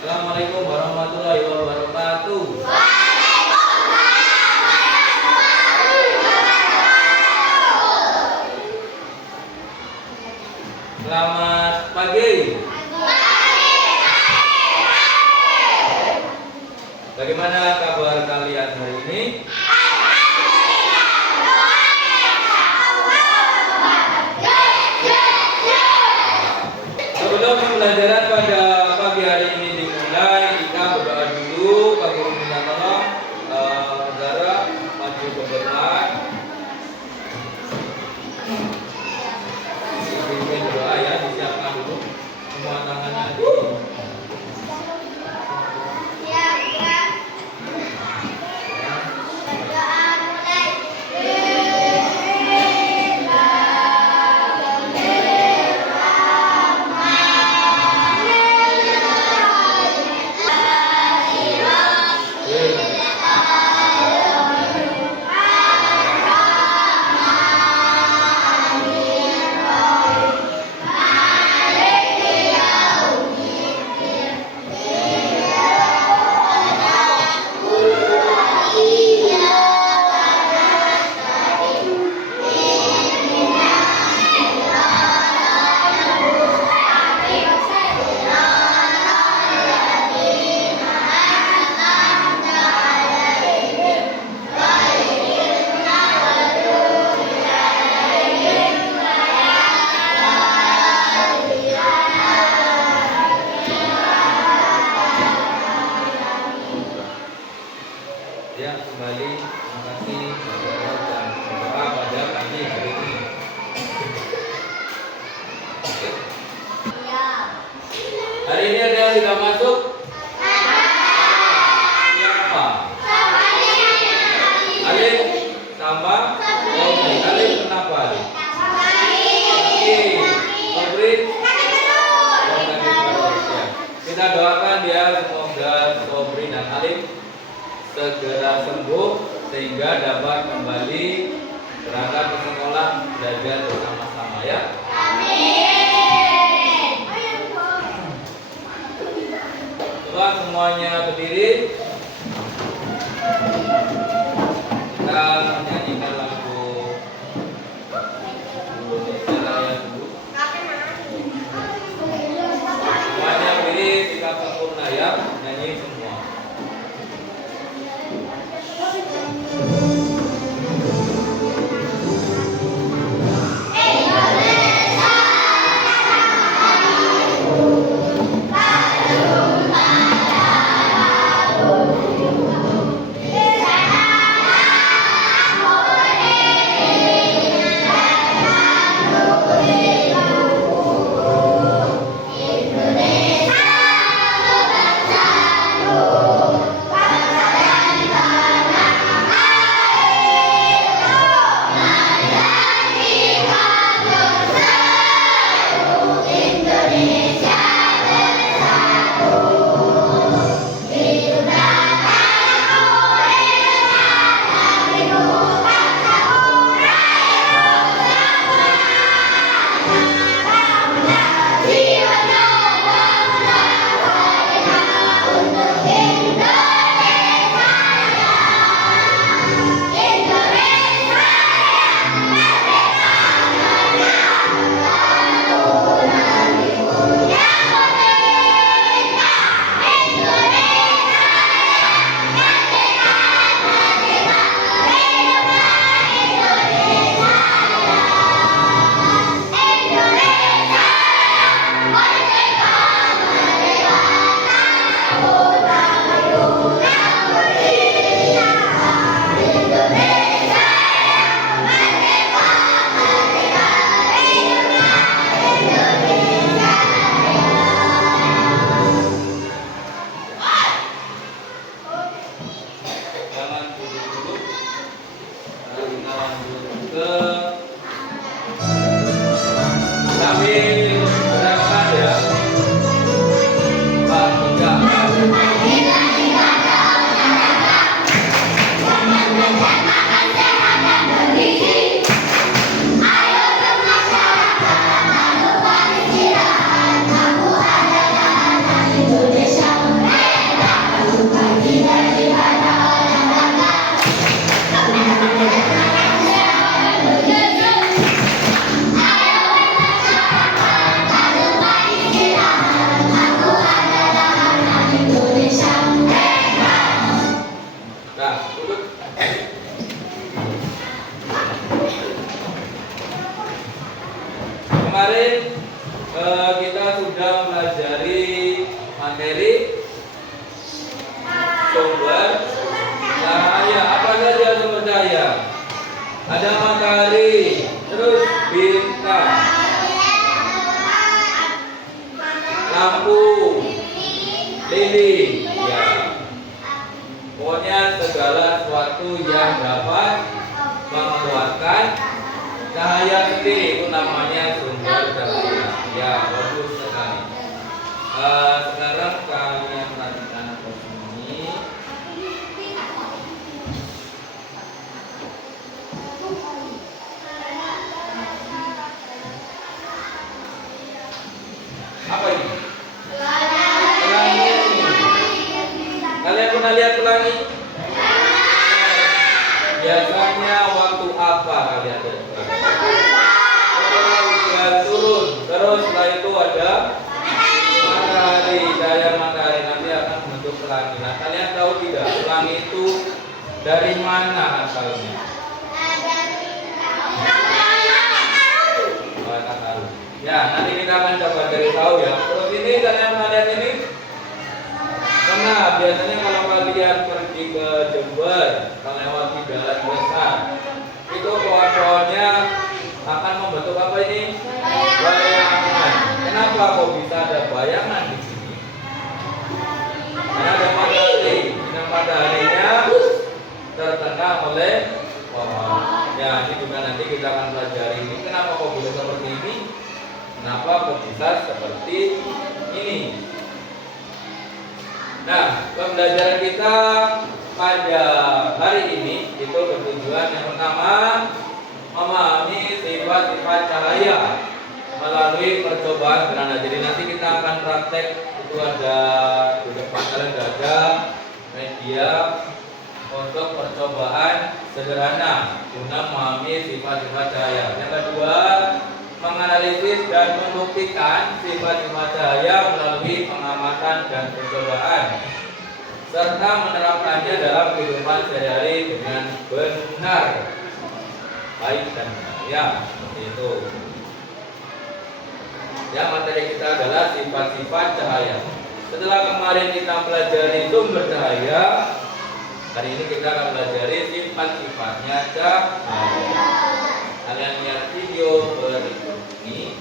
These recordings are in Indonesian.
Assalamualaikum warahmatullahi wabarakatuh. Selamat pagi. Bagaimana kabar kalian hari ini? Sebelum pembelajaran pada pagi hari ini dimulai, kita berdoa dulu. Pak Guru minta tolong saudara maju ke depan. Pimpin doa ya, disiapkan dulu semua tangannya. Ya, kembali. Terima kasih dan berdoa pada pagi hari ini. Hari ini ada yang tidak masuk? Siapa? Alif tambah Sobri. Alif kenapa Alif? Oke. Sobri? Kita doakan ya, semoga Sobri dan Alif segera sembuh sehingga dapat kembali berangkat ke sekolah belajar bersama-sama ya. Amin. Coba semuanya berdiri. Kita menyanyikan lagu Indonesia Raya dulu. Semuanya berdiri, kita sempurna ya, nyanyi semua. Indonesia, bangsa lilin. Ya. Pokoknya segala sesuatu yang dapat mengeluarkan cahaya sendiri itu namanya sumber cahaya. Ya, bagus sekali. Sekarang kalian perhatikan apa ini. Apa ini? Pelangi. Kalian pernah lihat pelangi? Biasanya waktu apa kalian lihat pelangi? Hujan turun. Terus setelah itu ada matahari, cahaya matahari nanti akan membentuk pelangi. Nah, kalian tahu tidak pelangi itu dari mana asalnya? Ya, nanti kita akan coba cari tahu ya. Terus ini kalian lihat ini. Karena biasanya kalau kalian pergi ke Jember, kalau lewat jalan besar, itu pohon-pohonnya akan membentuk apa ini? Bayangan. Kenapa kok bisa ada bayangan di sini? Karena ada matahari. Sinar mataharinya terkena oleh pohon. Ya, ini juga nanti kita akan pelajari ini. Kenapa kok bisa seperti ini? Kenapa kok bisa seperti ini? Nah, pembelajaran kita pada hari ini itu bertujuan yang pertama memahami sifat-sifat cahaya melalui percobaan sederhana. Jadi nanti kita akan praktek itu ada di depan kalian ada media untuk percobaan sederhana guna memahami sifat-sifat cahaya. Yang kedua, menganalisis dan membuktikan sifat-sifat cahaya melalui pengamatan dan percobaan serta menerapkannya dalam kehidupan sehari-hari dengan benar, baik dan benar. Ya, seperti itu. Ya, materi kita adalah sifat-sifat cahaya. Setelah kemarin kita pelajari sumber cahaya, hari ini kita akan pelajari sifat-sifatnya cahaya. Kalian lihat video berikut ini.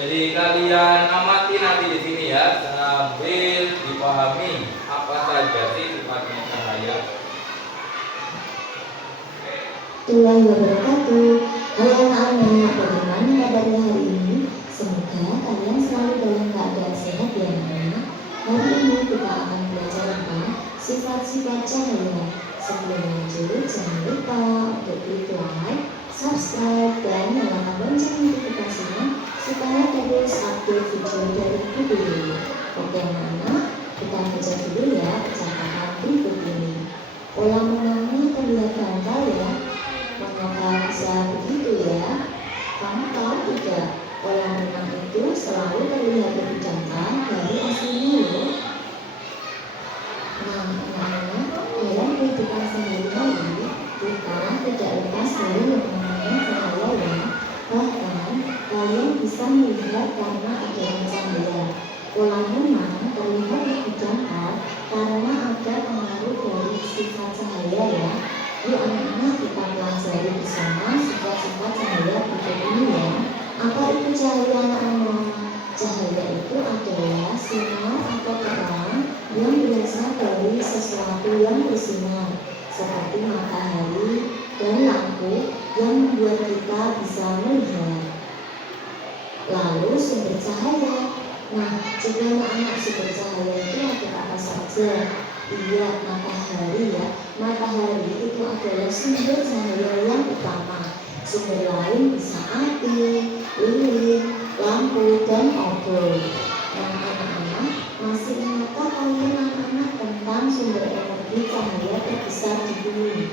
Jadi kalian amati nanti di sini ya, sambil dipahami apa saja sih sifatnya cahaya. Tuhan wabarakatuh. Halo anak-anak, bagaimana kabarnya hari ini? Semoga kalian selalu dalam keadaan sehat ya anak. Hari ini kita akan belajar tentang sifat-sifat cahaya. Sebelum lanjut, jangan lupa untuk klik like, subscribe, dan nyalakan lonceng notifikasinya supaya terus update video dari video. Oke anak-anak, kita baca dulu ya percakapan berikut ini. Kolam renangnya terlihat dangkal ya. Mengapa bisa begitu ya? Kamu tahu tidak, kolam renang itu selalu terlihat lebih dangkal dari aslinya loh. Nah, anak-anak, dalam kehidupan sehari-hari kita tidak lepas dari yang namanya cahaya ya. Bahkan kalian bisa melihat karena adanya cahaya. Kolam renang terlihat lebih dangkal karena ada pengaruh dari sifat cahaya ya. Yuk anak-anak, kita pelajari bersama sifat-sifat cahaya berikut ini ya. Apa itu cahaya anak-anak? Cahaya itu adalah sinar atau terang yang berasal dari sesuatu yang bersinar seperti matahari dan lampu yang membuat kita bisa melihat. Lalu sumber cahaya. Nah, coba anak-anak, sumber cahaya itu ada apa saja? Iya, matahari ya. Matahari itu adalah sumber cahaya yang utama. Sumber lain bisa api, lilin, lampu, dan obor. Nah, anak-anak, masih ingatkah kalian anak-anak tentang sumber energi cahaya terbesar di bumi?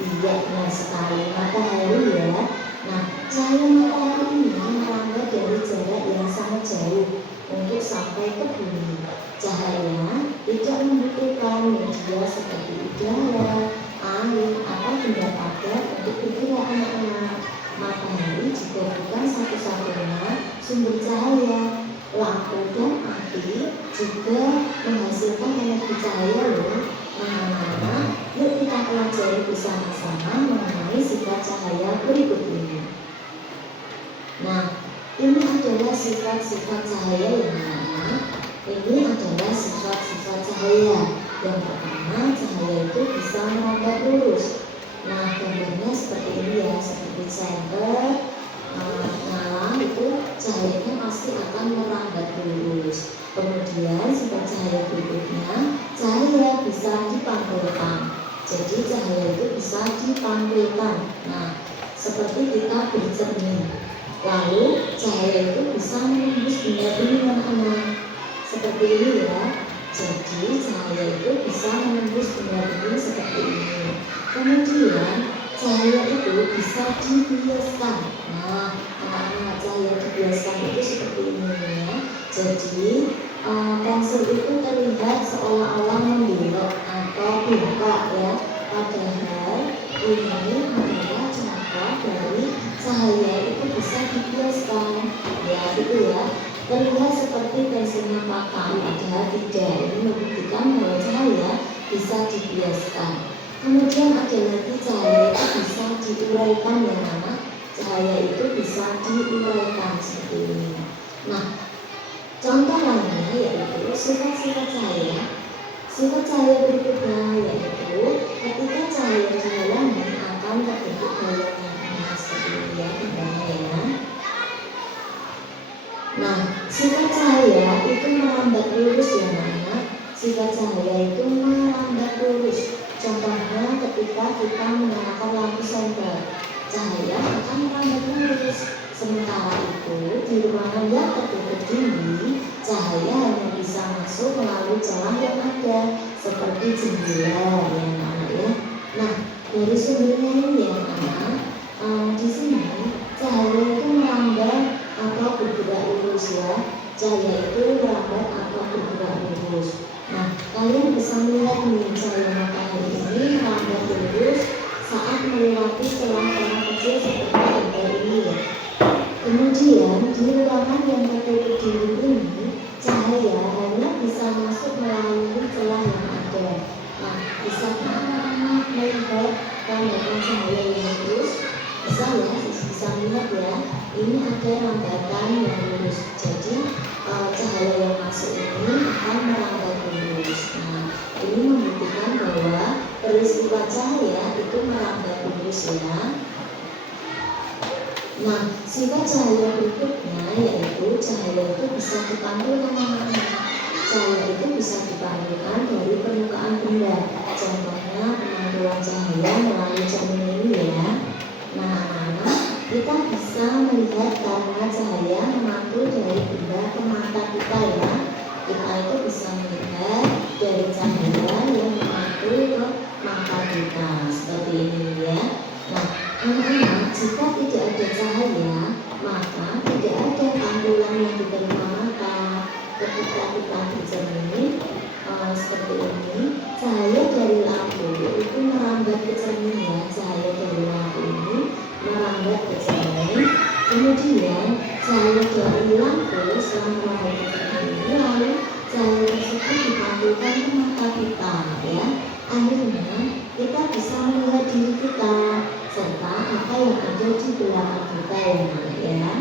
Iya, benar sekali, matahari ya. Nah, cahaya matahari ini merambat dari jarak yang sangat jauh untuk sampai ke bumi. Cahaya tidak membutuhkan media seperti udara, air, atau benda padat untuk bergerak anak-anak. Matahari juga bukan satu-satunya sumber cahaya. Lampu dan api juga menghasilkan energi cahaya loh. Nah, yuk kita pelajari bersama-sama mengenai sifat cahaya berikut ini. Nah, Ini adalah sifat-sifat cahaya yang mana? Ini adalah sifat-sifat cahaya. Yang pertama, cahaya itu bisa merambat lurus. Nah, gambarnya seperti ini ya, seperti senter nyala itu cahayanya pasti akan merambat lurus. Kemudian sifat cahaya berikutnya, cahaya bisa dipantulkan. Jadi cahaya itu bisa dipantulkan. Nah, seperti kita bercermin. Lalu cahaya itu bisa menembus benda-benda anak-anak seperti ini ya. Jadi cahaya itu bisa menembus benda-benda seperti ini. Kemudian cahaya itu bisa dibiaskan. Nah, anak-anak, cahaya dibiaskan itu seperti ini ya. Jadi pensil itu terlihat seolah-olah membelok atau buka ya. Padahal ini adalah contoh dari cahaya itu bisa dibiaskan ya, itu ya. Terlihat seperti pensilnya patah, padahal tidak. Ini membuktikan bahwa cahaya bisa dibiaskan. Kemudian ada lagi cahaya itu bisa diuraikan ya anak. Cahaya itu bisa diuraikan seperti ini. Nah, contoh lainnya yaitu sifat-sifat cahaya. Sifat cahaya berikutnya yaitu ketika cahaya dihalangi akan terbentuk bayangan. Nah, seperti ini ya gambarnya ya. Nah, sifat cahaya itu merambat lurus ya anak. Sifat cahaya itu merambat lurus. Contohnya ketika kita menyalakan lampu senter, cahaya akan merambat lurus. Sementara itu di ruangan yang tertutup tinggi, cahaya hanya bisa masuk melalui celah yang ada seperti jendela ya anak ya. Nah, dari sumbernya ini ya anak, di sini cahaya itu merambat atau bergerak lurus ya. Cahaya itu merambat atau bergerak lurus. Nah, kalian bisa melihat nih cahaya matahari ini merambat lurus saat melewati celah-celah kecil seperti gambar ini ya. Kemudian di ruangan yang tertutup dingin ini, cahaya hanya bisa masuk melalui celah yang ada. Nah, bisa anak-anak melihat rambatan cahaya yang lurus? Bisa ya, bisa melihat ya. Ini ada rambatan yang lurus. Jadi cahaya yang masuk ini akan merambat lurus. Nah, ini membuktikan bahwa peristiwa cahaya itu merambat lurus ya. Nah, sifat cahaya berikutnya yaitu cahaya itu bisa dipantulkan anak-anak. Cahaya itu bisa dipantulkan dari permukaan benda. Contohnya pemantulan cahaya melalui cermin ini ya. Nah, anak-anak, kita bisa melihat karena cahaya memantul dari benda ke mata kita ya. Kita itu bisa melihat dari cahaya yang memantul ke mata kita seperti ini ya. Nah, anak-anak, jika tidak ada cahaya, maka tidak ada pantulan yang diterima mata. Ketika kita bercermin seperti ini, cahaya dari lampu itu merambat ke cermin ya. Cahaya dari lampu ini merambat ke cermin. Kemudian cahaya dari lampu setelah merambat ke cermin ini, lalu cahaya tersebut dipantulkan ke mata kita ya. Akhirnya kita bisa melihat diri kita serta apa yang ada di belakang kita ya.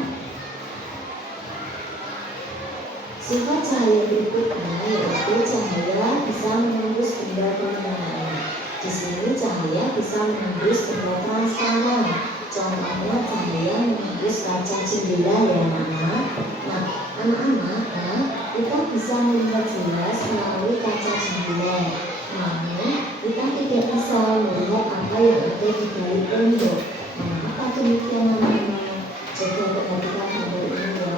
Sifat cahaya berikutnya yaitu cahaya bisa menembus benda-benda. Di sini cahaya bisa menembus benda transparan. Contohnya cahaya menembus kaca jendela ya anak. Nah, anak-anak, kita bisa melihat jelas melalui kaca jendela. Namun kita tidak bisa melihat apa yang ada di balik tembok. Mengapa demikian anak-anak? Coba perhatikan gambar ini ya.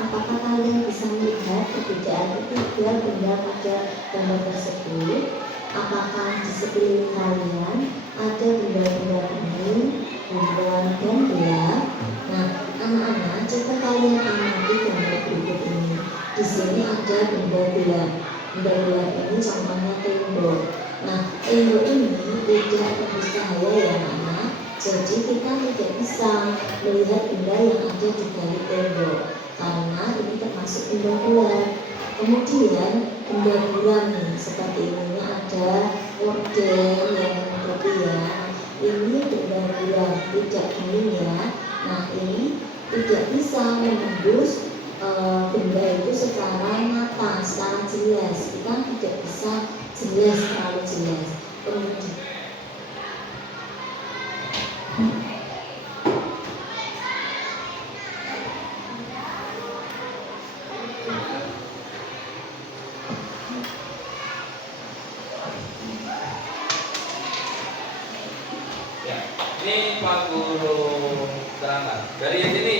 Apakah kalian bisa melihat perbedaan ketiga benda pada gambar tersebut? Apakah di sekeliling kalian ada benda-benda bening, bulan, dan gelap? Nah, anak-anak, coba kalian amati gambar berikut ini. Di sini ada benda gelap. Benda gelap ini contohnya tembok. Nah, tembok ini tidak tembus cahaya ya anak. Jadi kita tidak bisa melihat benda yang ada di balik tembok karena ini termasuk benda gelap. Kemudian benda buram nih seperti ini ada gorden yang putih ya. Ini benda buram tidak bening ya. Nah, ini tidak bisa menembus benda itu secara nyata, secara jelas. Kita tidak bisa jelas, terlalu jelas. Kemudian ya, ini Pak Guru terangkan. Dari sini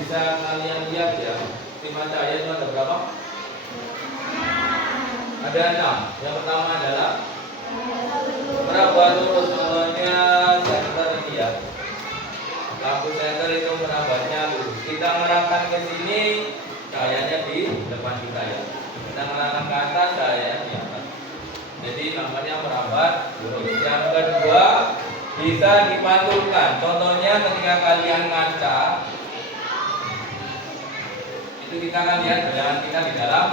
bisa kalian lihat ya, timah cahaya itu ada berapa? Ada 6. Yang pertama adalah merambat lurus, contohnya center ini ya. Lampu center itu merambatnya lurus. Kita mengarahkan ke sini, cahayanya di depan kita ya. Kita mengarahkan ke atas, cahayanya di atas. Jadi namanya merambat lurus. Yang kedua, bisa dipantulkan. Contohnya ketika kalian ngaca, itu kita akan lihat bayangan kita di dalam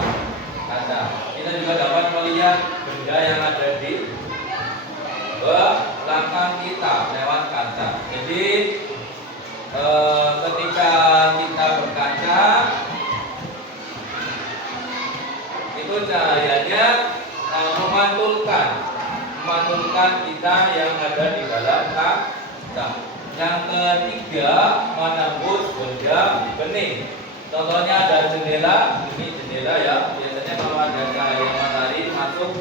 kaca. Kita juga dapat melihat benda yang ada di belakang kita lewat kaca. Jadi ketika kita berkaca, itu cahayanya memantulkan kita yang ada di dalam kaca. Yang ketiga, menembus benda bening. Contohnya ada jendela, ini jendela ya. Biasanya kalau ada cahaya matahari masuk,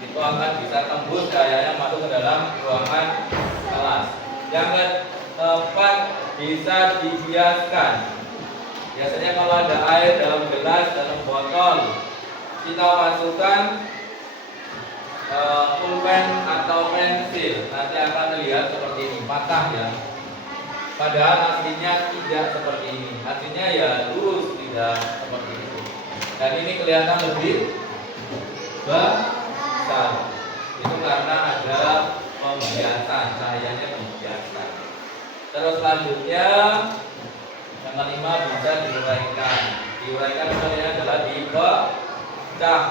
itu akan bisa tembus cahayanya masuk ke dalam ruangan kelas. Yang keempat, bisa dihiaskan. Biasanya kalau ada air dalam gelas, dalam botol, kita masukkan pulpen atau pensil, nanti akan terlihat seperti ini, patah ya. Padahal aslinya tidak seperti ini. Aslinya ya lurus, tidak seperti itu. Dan ini kelihatan lebih besar. Itu karena ada pembiasan, cahayanya dibiaskan. Terus selanjutnya yang kelima, bisa diuraikan. Diuraikan misalnya adalah dipecah.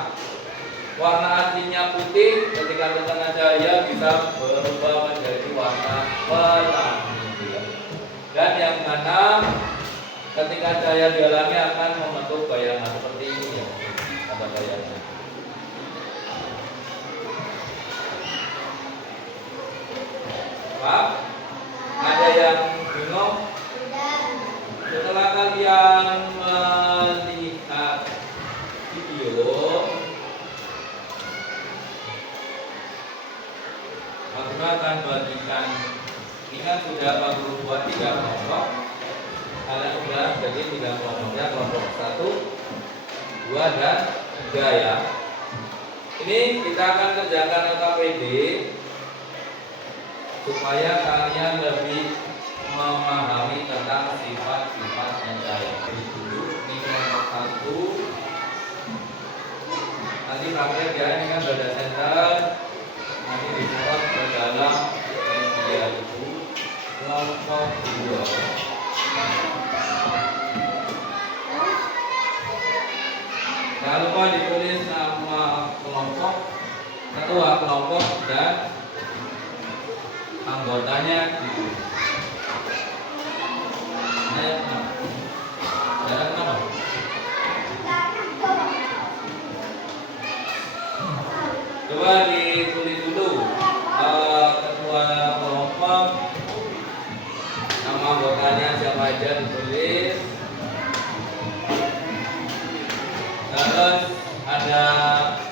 Warna aslinya putih, ketika terkena cahaya bisa berubah menjadi warna pelangi. Dan yang keenam, ketika cahaya dialami akan membentuk bayangan seperti ini ya, ada bayangan. Pak, ada yang bingung? Setelah kalian melihat video, Pak akan bagikan. Ini kan sudah Pak Guru buat 3 kelompok. Kalian sudah jadi 3 kelompoknya, kelompok 1, 2, dan 3 ya. Ini kita akan kerjakan LKPD supaya kalian lebih memahami tentang sifat-sifat cahaya. Jadi dulu ini kelompok 1. Nanti praktek ya, ini kan data center. Nanti disorot ke dalam media itu. Kelompok 2. Jangan lupa ditulis nama kelompok, ketua kelompok, dan anggotanya gitu. Nah, jarak kenapa? Coba ditulis dulu ketua kelompok, nama anggotanya siapa aja ditulis. Terus ada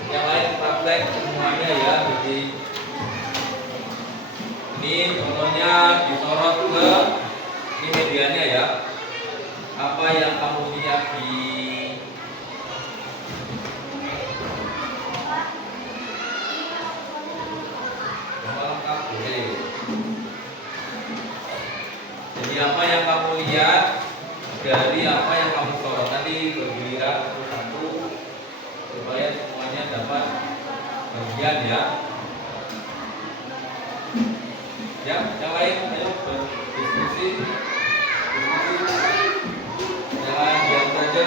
yang lain praktek semuanya ya. Jadi ini contohnya disorot ke ini medianya ya. Apa yang kamu lihat di lengkap boleh. Jadi apa yang kamu lihat dari apa yang kamu sorot, nanti bergiliran satu-satu supaya semuanya dapat bagian ya. Ya, yang lain ayo berdiskusi. Jangan diam saja.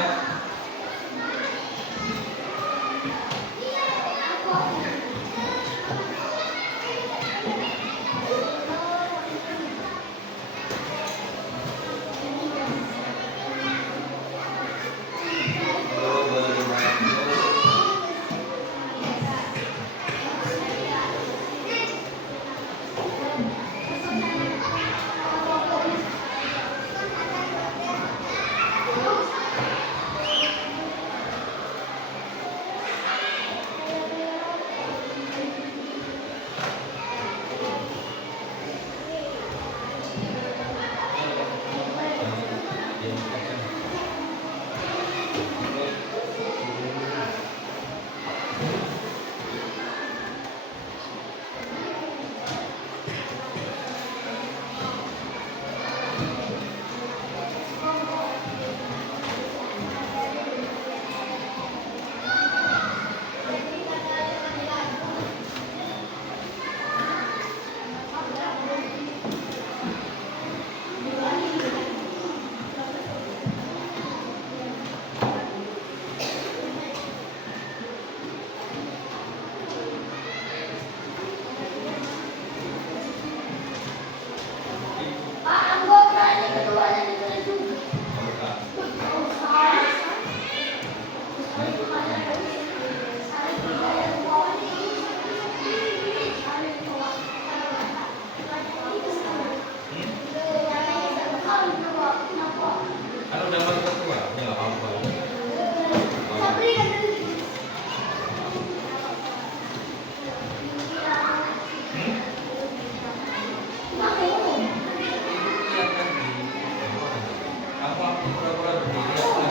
pura-pura berdiri apa?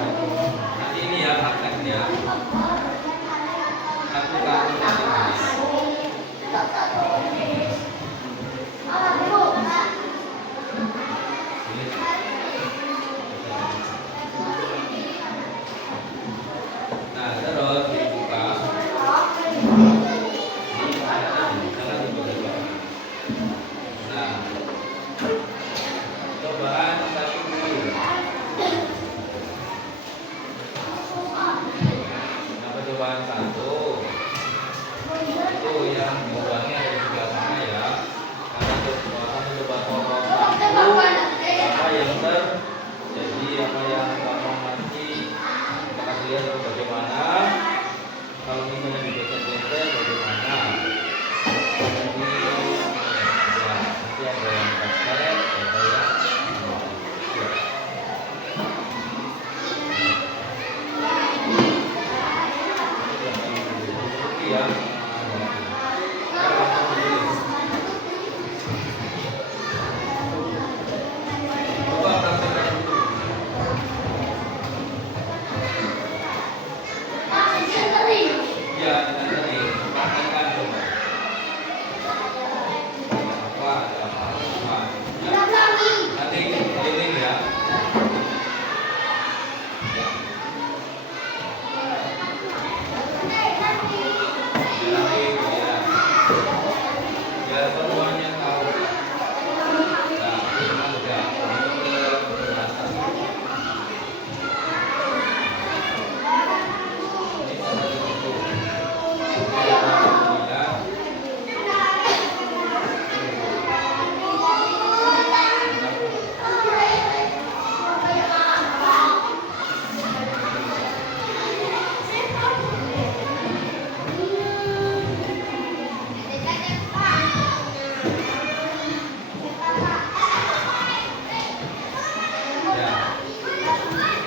Nanti ini ya prakteknya. Aku nanti nah, terus dibuka. Jangan dibuka. Nah, cobaan satu dulu. Nah, percobaan satu itu yang jawabannya ada di sebelah sana ya. Karena coba tolong apa yang terjadi, apa yang kamu nanti kita lihat bagaimana. Kalau misalnya digeser-geser bagaimana? Ini ya, nanti ada yang praktek, ada yang ya. Coba praktekkan dulu. Ya, dengan tadi praktekkan coba. Apa? Ada apa? Ya. Nanti keliling ya. Nanti ya. Ya semuanya tahu. Nah, ini udah penjelasan. Ini ada buku. Ya.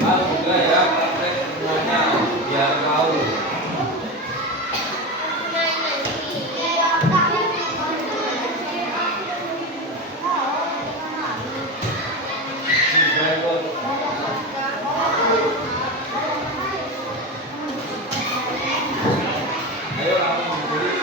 Harus juga ya praktek semuanya biar tahu. Berikut. Ayo kamu berdiri.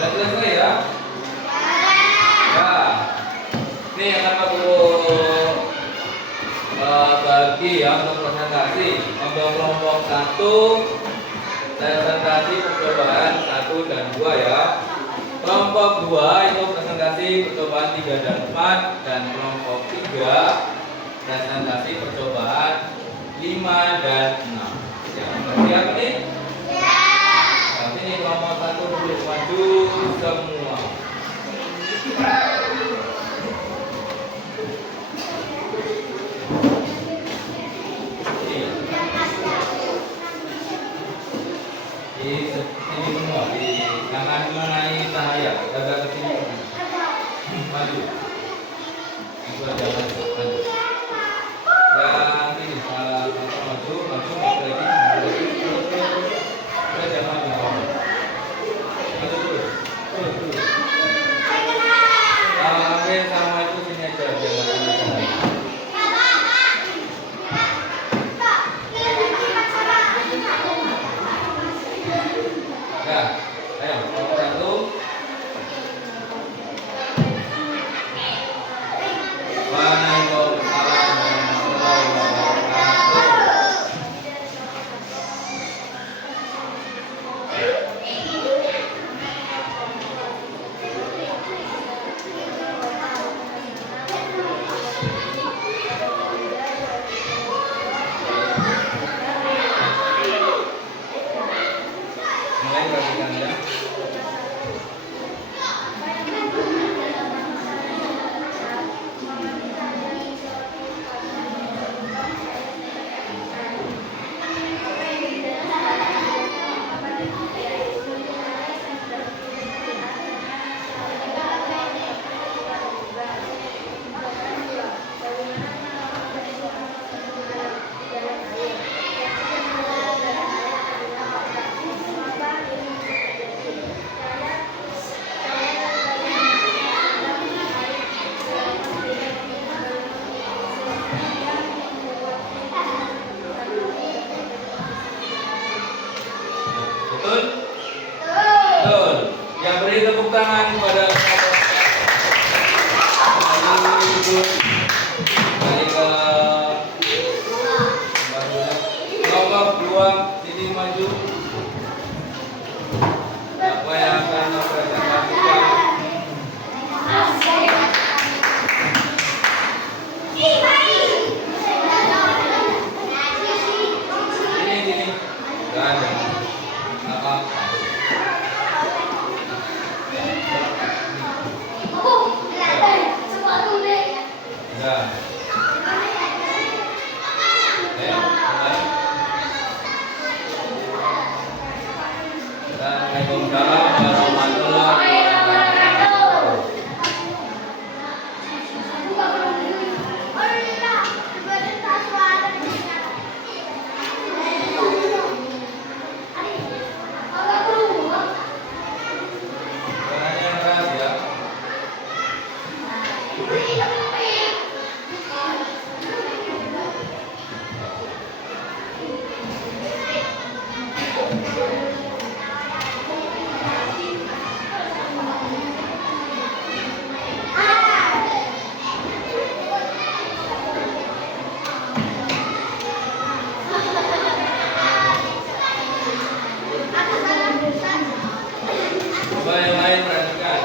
Sudah selesai ya? Ya. Ini yang akan aku bagi ya untuk presentasi. Untuk kelompok 1 presentasi percobaan 1 dan 2 ya. Kelompok 2 itu presentasi percobaan 3 dan 4, dan kelompok 3 presentasi percobaan 5 dan 6. Siap nih? Nah, ini kelompok 1 dulu, maju semua. Di sini semua, jangan mengenai cahaya, agak ke sini. Maju. Itu aja maju. Dan ini maju, maju lagi. Udah jangan maju. Maju terus. Oke, sama itu sini aja. maju. Kembali ke nomor 2, sini maju. Siapa yang akan mempresentasikan? Sini. Gak ada. Apa? Enggak. Waalaikumsalam warahmatullahi wabarakatuh. Suaranya yang keras ya. Coba yang lain perhatikan.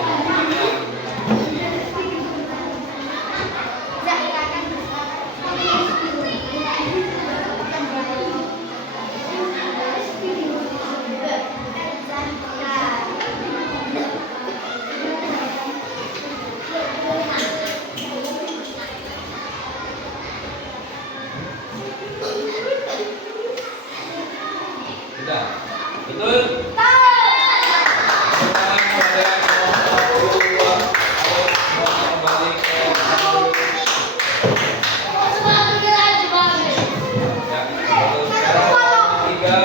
Sudah. Betul? Sekarang pada nomor 2. Mau kembali ke nomor 2. Ya, betul. Sekarang nomor 3.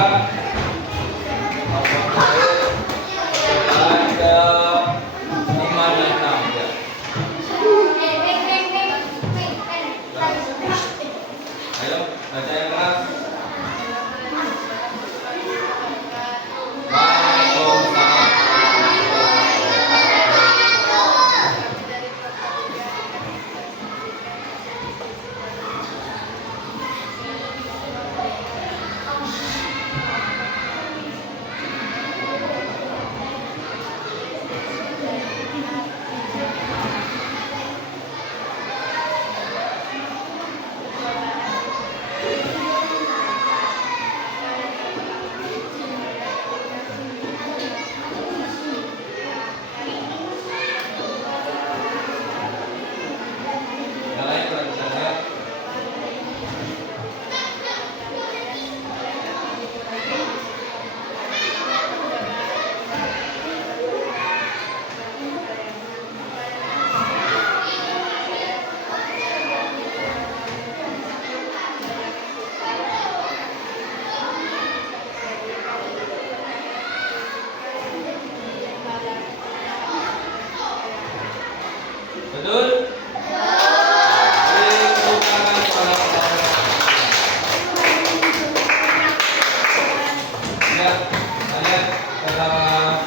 Ada 5 dan 6 ya. Ayo, baca yang keras. Yang lain perhatikan ya. Betul? Ya, kalian telah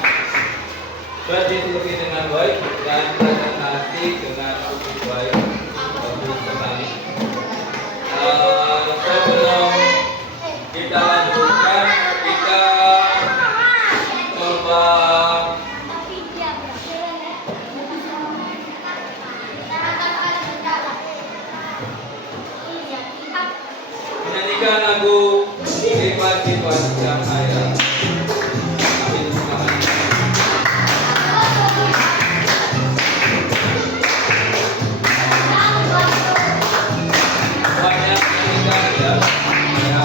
berdiskusi dengan baik dan presentasi dengan cukup baik. Bagus sekali. Sebelum kita lanjutkan, kita coba menyanyikan lagu Sifat-Sifat Yang Ada. Amin. Banyak nyanyikan ya. Ya.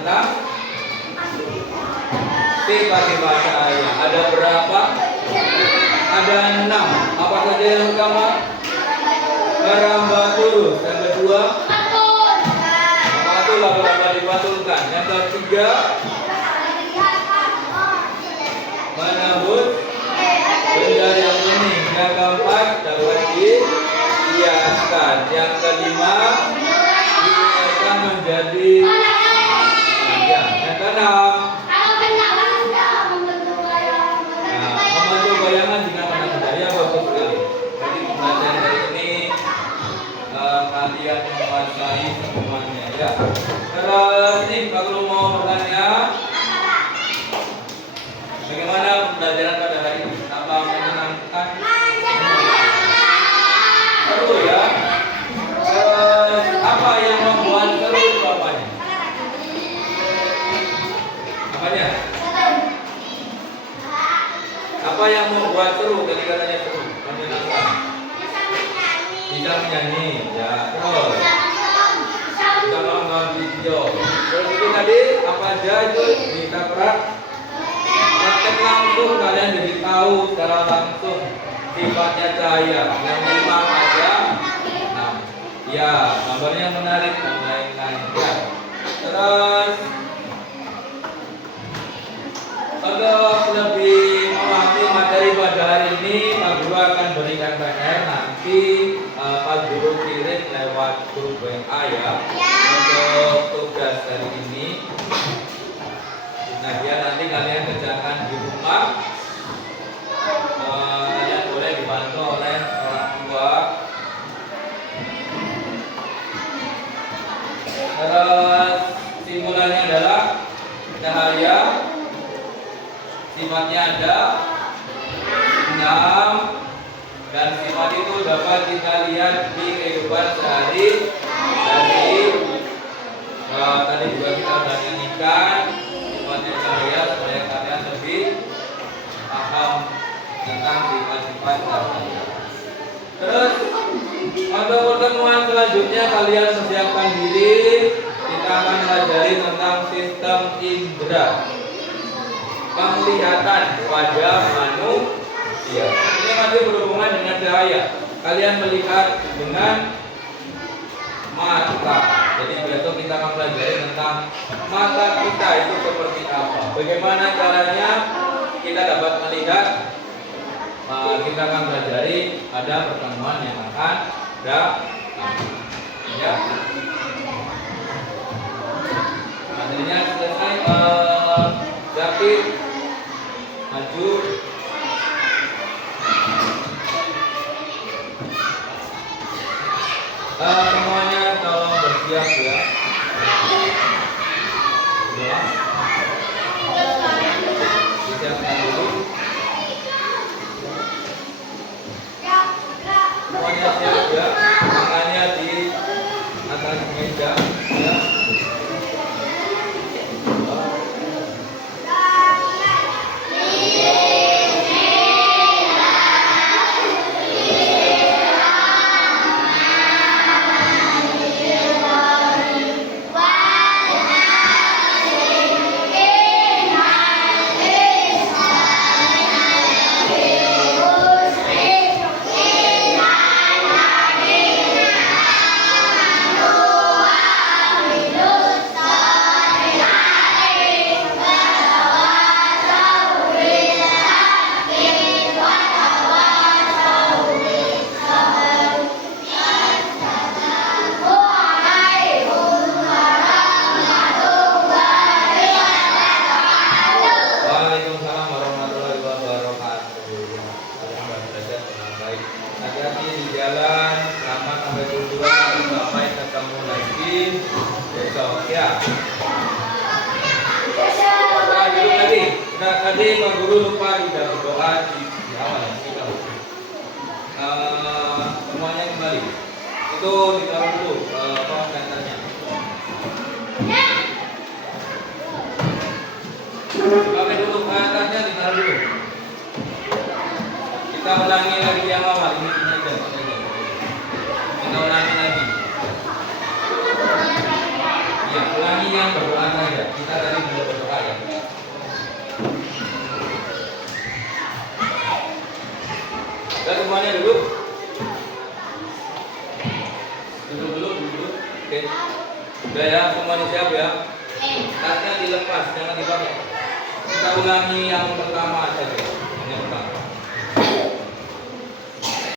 tentang sifat-sifat cahaya. Ada berapa? Ada 6. Apa saja yang pertama? Merambat lurus. Yang kedua, patul laba-laba dipatulkan. Yang ketiga, menembus benda yang bening. Yang keempat, dapat dihiaskan. Yang kelima, dihiaskan menjadi panjang. Yang keenam, membentuk bayangan dengan panah cahaya. Bagus sekali. Jadi pembelajaran dari ini kalian menguasai semuanya ya. Terus nih kalau mau bertanya, bagaimana pembelajaran pada hari ini? Apa menyenangkan? Seru ya. Terus apa yang membuat seru itu apanya? Apanya? Apa yang membuat seru? Tadi katanya seru, menyenangkan. Bisa menyanyi, ya. Terus bisa nonton video. Terus itu tadi apa aja itu bisa praktek langsung, kalian jadi tahu secara langsung sifatnya cahaya. Yang 5 aja. Nah, ya, gambarnya menarik dan lain-lain. Ya. Terus untuk lebih memahami materi pada hari ini, Pak Guru akan berikan PR nanti. Pak Guru kirim lewat grup WA ya untuk tugas hari ini. Nah, dia nanti kalian kerjakan di rumah. Kalian boleh dibantu oleh orang tua. Terus simpulannya adalah cahaya. Sifatnya ada 6 dan sifat itu dapat kita lihat di kehidupan sehari-hari. Tadi juga kita sudah nyanyikan sifatnya cahaya supaya kalian lebih paham tentang sifat-sifat cahaya. Terus untuk pertemuan selanjutnya kalian persiapkan diri. Kita akan pelajari tentang sistem indera penglihatan pada manusia. Ini masih berhubungan dengan cahaya. Kalian melihat dengan mata. Jadi besok kita akan pelajari tentang mata kita itu seperti apa. Bagaimana caranya kita dapat melihat. Kita akan pelajari pada pertemuan yang akan datang. Ya. Materinya selesai. David maju. Semuanya tolong bersiap ya. Ya. Disiapkan dulu. Semuanya siap ya. Tangannya di atas meja ya. Tadi Pak Guru lupa tidak berdoa di awal kita. Semuanya kembali. Itu ditaruh dulu senternya. Pakai dulu ke atasnya, ditaruh dulu. Kita ulangi lagi yang awal ini aja. Kita ulangi lagi. Ya, ulangi yang berdoa saja. Oke. Udah ya, semuanya siap ya. Tasnya dilepas, jangan dipakai. Kita ulangi yang pertama saja. Yang pertama.